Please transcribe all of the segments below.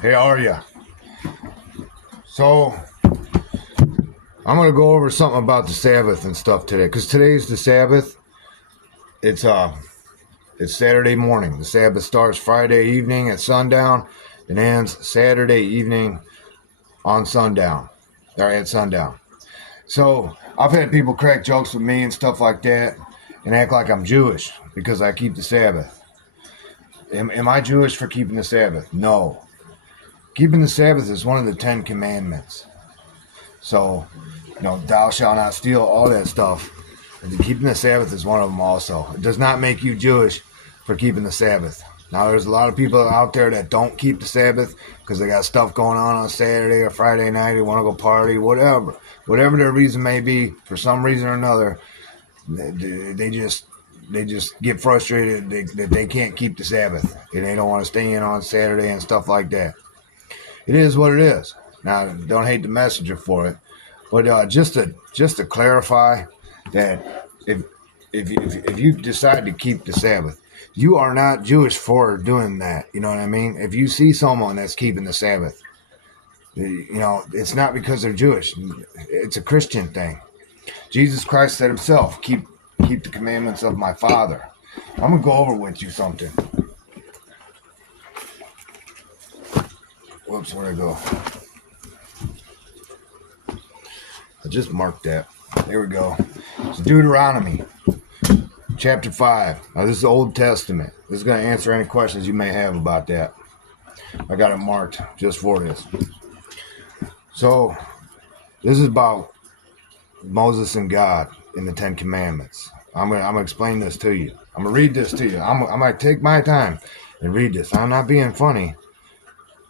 Hey, how are you? So, I'm going to go over something about the Sabbath and stuff today, because today's the Sabbath. It's Saturday morning. The Sabbath starts Friday evening at sundown and ends Saturday evening on sundown, or at sundown. So, I've had people crack jokes with me and stuff like that and act like I'm Jewish because I keep the Sabbath. Am I Jewish for keeping the Sabbath? No. Keeping the Sabbath is one of the 10 commandments. So, thou shalt not steal, all that stuff. And keeping the Sabbath is one of them also. It does not make you Jewish for keeping the Sabbath. Now, there's a lot of people out there that don't keep the Sabbath because they got stuff going on Saturday or Friday night. They want to go party, whatever. Whatever their reason may be, for some reason or another, they just get frustrated that they can't keep the Sabbath. And they don't want to stay in on Saturday and stuff like that. It is what it is. Now, don't hate the messenger for it, but just to clarify that if you decide to keep the Sabbath, you are not Jewish for doing that. You know what I mean? If you see someone that's keeping the Sabbath, it's not because they're Jewish. It's a Christian thing. Jesus Christ said himself, keep the commandments of my Father. I'm gonna go over with you something. Whoops, where'd I go? I just marked that. There we go. It's Deuteronomy, chapter 5. Now, this is the Old Testament. This is going to answer any questions you may have about that. I got it marked just for this. So, this is about Moses and God in the 10 Commandments. I'm gonna explain this to you. I'm going to read this to you. I'm going to take my time and read this. I'm not being funny.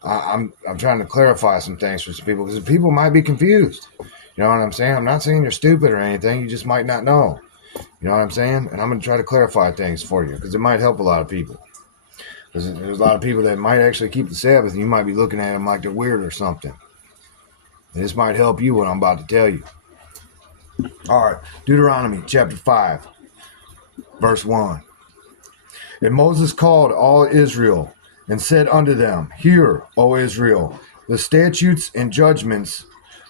I'm trying to clarify some things for some people because people might be confused. You know what I'm saying? I'm not saying you're stupid or anything. You just might not know. You know what I'm saying? And I'm going to try to clarify things for you because it might help a lot of people. Because there's a lot of people that might actually keep the Sabbath and you might be looking at them like they're weird or something. And this might help you what I'm about to tell you. All right. Deuteronomy chapter 5, verse 1. And Moses called all Israel and said unto them, Hear, O Israel, the statutes and judgments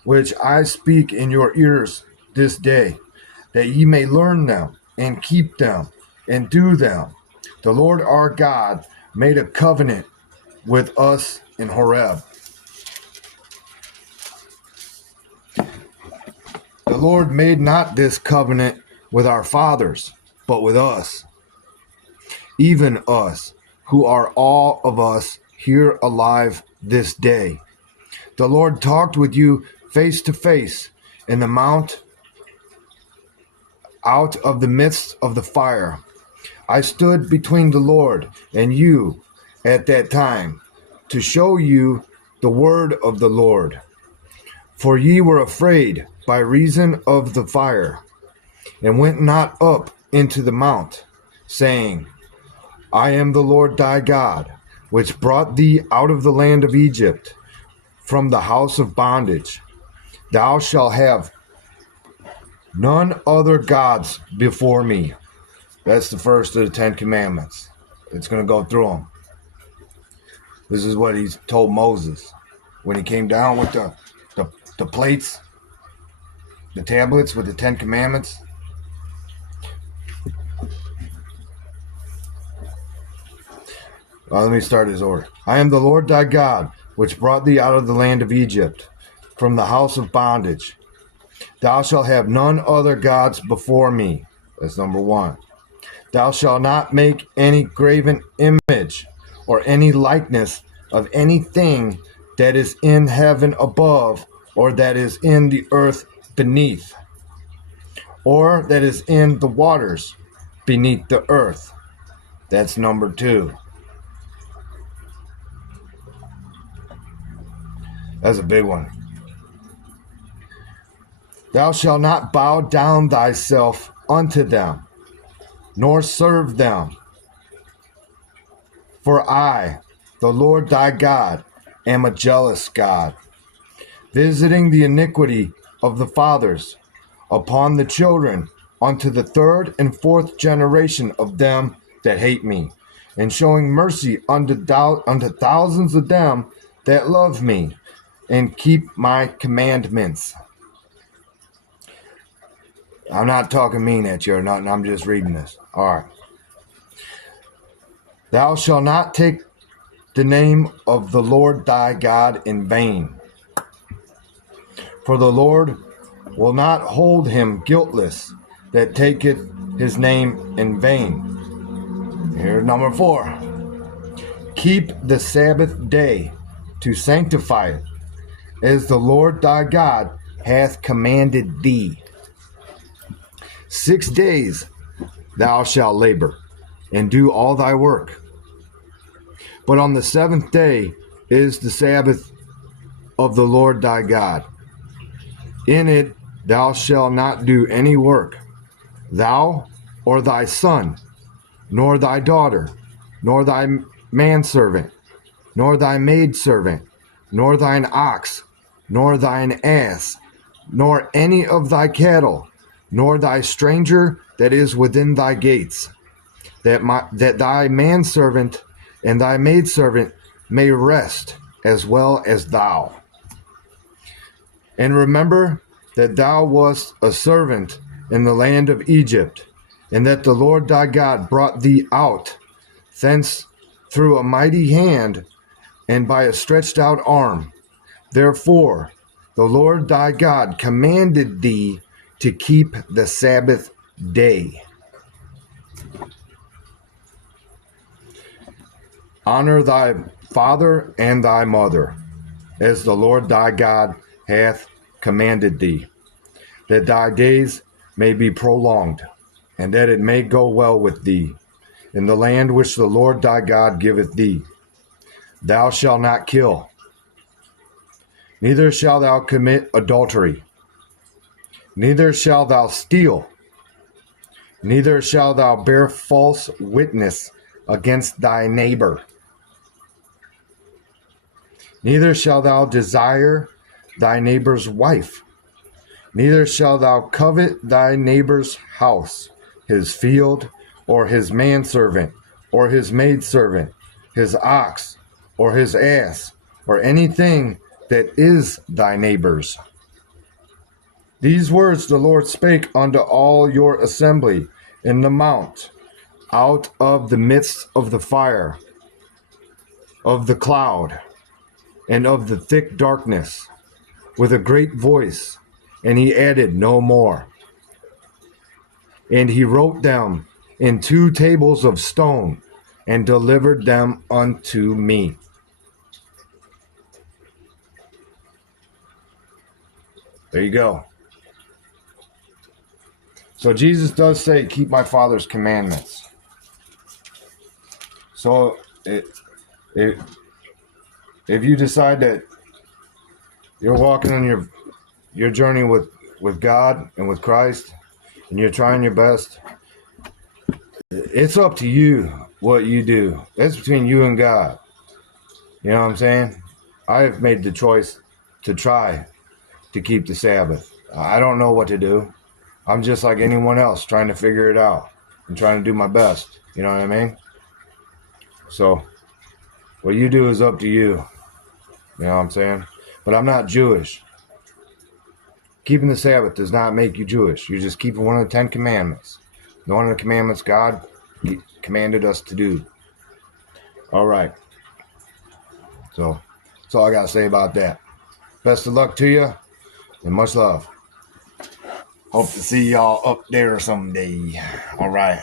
which I speak in your ears this day, that ye may learn them, and keep them, and do them. The Lord our God made a covenant with us in Horeb. The Lord made not this covenant with our fathers, but with us, even us, who are all of us here alive this day. The Lord talked with you face to face in the mount out of the midst of the fire. I stood between the Lord and you at that time to show you the word of the Lord. For ye were afraid by reason of the fire, and went not up into the mount, saying, I am the Lord thy God, which brought thee out of the land of Egypt, from the house of bondage. Thou shalt have none other gods before me. That's the first of the 10 Commandments. It's going to go through them. This is what he told Moses when he came down with the plates, the tablets with the 10 Commandments. Let me start his order. I am the Lord thy God, which brought thee out of the land of Egypt, from the house of bondage. Thou shalt have none other gods before me. That's number 1. Thou shalt not make any graven image or any likeness of anything that is in heaven above, or that is in the earth beneath, or that is in the waters beneath the earth. That's number 2. That's a big one. Thou shalt not bow down thyself unto them, nor serve them. For I, the Lord thy God, am a jealous God, visiting the iniquity of the fathers upon the children unto the 3rd and 4th generation of them that hate me, and showing mercy unto thousands of them that love me and keep my commandments. I'm not talking mean at you or nothing. I'm just reading this. All right. Thou shalt not take the name of the Lord thy God in vain. For the Lord will not hold him guiltless that taketh his name in vain. Here's number 4. Keep the Sabbath day to sanctify it, as the Lord thy God hath commanded thee. 6 days thou shalt labor, and do all thy work. But on the 7th day is the Sabbath of the Lord thy God. In it thou shalt not do any work, thou or thy son, nor thy daughter, nor thy manservant, nor thy maidservant, nor thine ox, nor thine ass, nor any of thy cattle, nor thy stranger that is within thy gates, that thy manservant and thy maidservant may rest as well as thou. And remember that thou wast a servant in the land of Egypt, and that the Lord thy God brought thee out thence through a mighty hand and by a stretched out arm. Therefore the Lord thy God commanded thee to keep the Sabbath day. Honor thy father and thy mother, as the Lord thy God hath commanded thee, that thy days may be prolonged, and that it may go well with thee, in the land which the Lord thy God giveth thee. Thou shalt not kill, neither shalt thou commit adultery, neither shalt thou steal, neither shalt thou bear false witness against thy neighbor, neither shalt thou desire thy neighbor's wife, neither shalt thou covet thy neighbor's house, his field, or his manservant, or his maidservant, his ox, or his ass, or anything that is thy neighbor's. These words the Lord spake unto all your assembly in the mount, out of the midst of the fire, of the cloud, and of the thick darkness, with a great voice, and he added no more. And he wrote them in 2 tables of stone, and delivered them unto me. There you go. So Jesus does say, keep my Father's commandments. So if you decide that you're walking on your journey with God and with Christ, and you're trying your best, it's up to you what you do. It's between you and God. You know what I'm saying? I've made the choice to try to keep the Sabbath. I don't know what to do. I'm just like anyone else, trying to figure it out and trying to do my best. You know what I mean? So what you do is up to you. You know what I'm saying? But I'm not Jewish. Keeping the Sabbath does not make you Jewish. You're just keeping one of the 10 commandments. One of the commandments God commanded us to do. All right. So that's all I got to say about that. Best of luck to you, and much love. Hope to see y'all up there someday. All right.